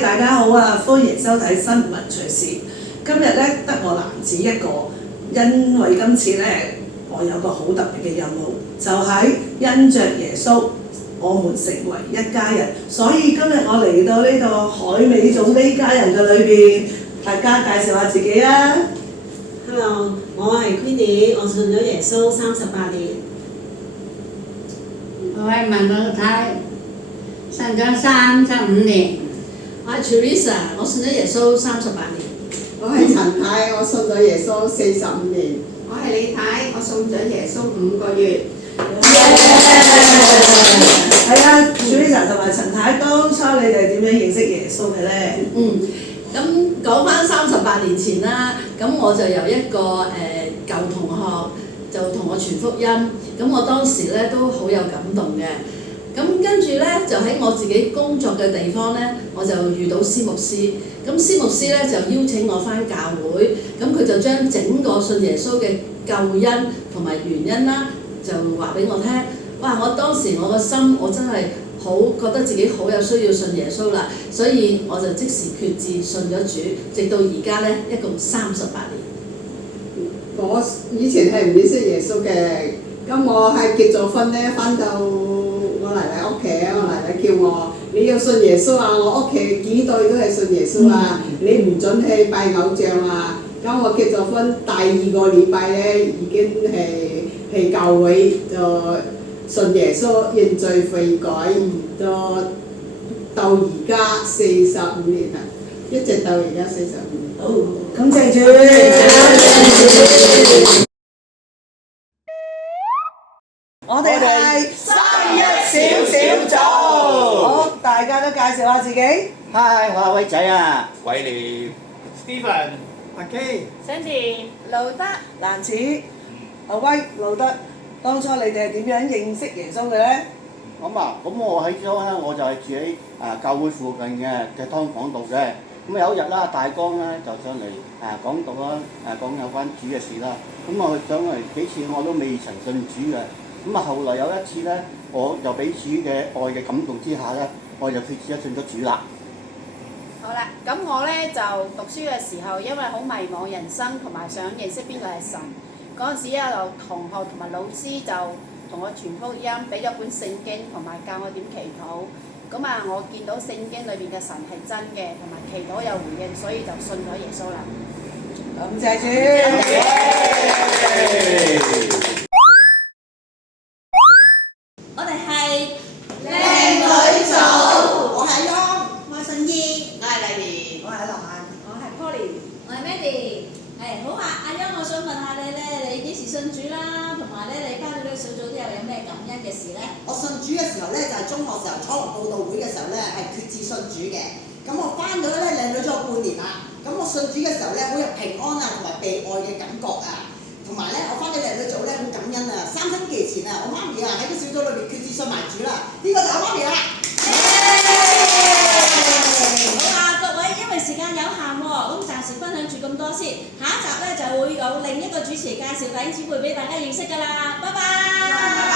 大家好啊！歡迎收睇新聞隨時。今日咧得我男子一個，因為今次咧我有個好特別嘅任務，就係因着耶穌，我們成為一家人。所以今日我嚟到呢個海美總呢家人嘅裏邊，大家介紹下自己啊。Hello，我係 Queenie，我信咗耶穌38年。我係文老太，信咗35年。我係 Teresa，我信咗耶穌38年。我係陳太，我信咗耶穌45年。我係李太，我信咗耶穌5個月。係啊，Teresa 同埋陳太，當初你哋點樣認識耶穌嘅咧？咁講翻38年前啦，咁我就由一個舊同學就同我傳福音，咁我當時咧都好有感動嘅。咁跟住咧就喺我自己工作嘅地方咧，我就遇到司牧師。咁司牧師咧就邀請我翻教會，咁佢就將整個信耶穌嘅救恩同埋原因啦，就話俾我聽。哇！我當時我個心我真係好覺得自己好有需要信耶穌啦，所以我就即時決志信咗主，直到而家咧一共38年。我以前係唔認識耶穌嘅，咁我係結咗婚咧，翻到我奶奶屋企，我奶奶叫我你要信耶穌啊！我屋企幾代都係信耶穌啊！你唔准去拜偶像啊！咁我結咗婚第2個禮拜咧，已經係去教會就信耶穌，認罪悔改，到而家45年啦，一直到而家45年。好，感謝主。我哋係31小組。好，大家都介紹下自己。嗨，我係威仔啊，偉廉、Steven、阿基、Sandy、路德、蘭子、阿威、路德，當初你哋係點樣認識耶穌嘅咧？咁我喺咗咧，我就係住喺教會附近嘅劏房度嘅。咁有一日啦，大江咧就上嚟講道啦，講有關主嘅事啦。咁我上嚟幾次我都未曾信主嘅。咁後來有一次咧，我就俾主嘅愛嘅感動之下咧，我就決志信咗主啦。好啦，咁我咧就讀書嘅時候，因為好迷茫人生，同埋想認識邊個係神。嗰陣時有同學同埋老師就同我傳福音，俾咗本聖經，同埋教我點祈禱。咁我見到聖經裏邊嘅神係真嘅，同埋祈禱有回應，所以就信咗耶穌啦。感謝主。我哋係靚女組，我係雍，我係信義，我係麗蓮，我係蘭。我係 Polly，我係 Mandy。好啊，阿欣，我想問下你咧，你幾時信主啦？同埋咧，你翻到呢個小組之後有咩感恩嘅事咧？我信主嘅時候咧，就係中學時候初學佈道會嘅時候咧，係決志信主嘅。咁我翻咗咧，靚女咗半年啦。咁我信主嘅時候咧，好有平安啊，同埋被愛嘅感覺啊。同埋咧，我翻咗靚女組咧，好感恩啊。3星期前啊，我媽咪啊喺個小組裏邊決志信埋主啦。呢個就係我媽咪啦。好啊，各位，因為時間有限喎，咁暫時分享住咁多先。下一集咧就會有另一個主持介紹弟兄姊妹俾大家認識㗎啦。拜拜。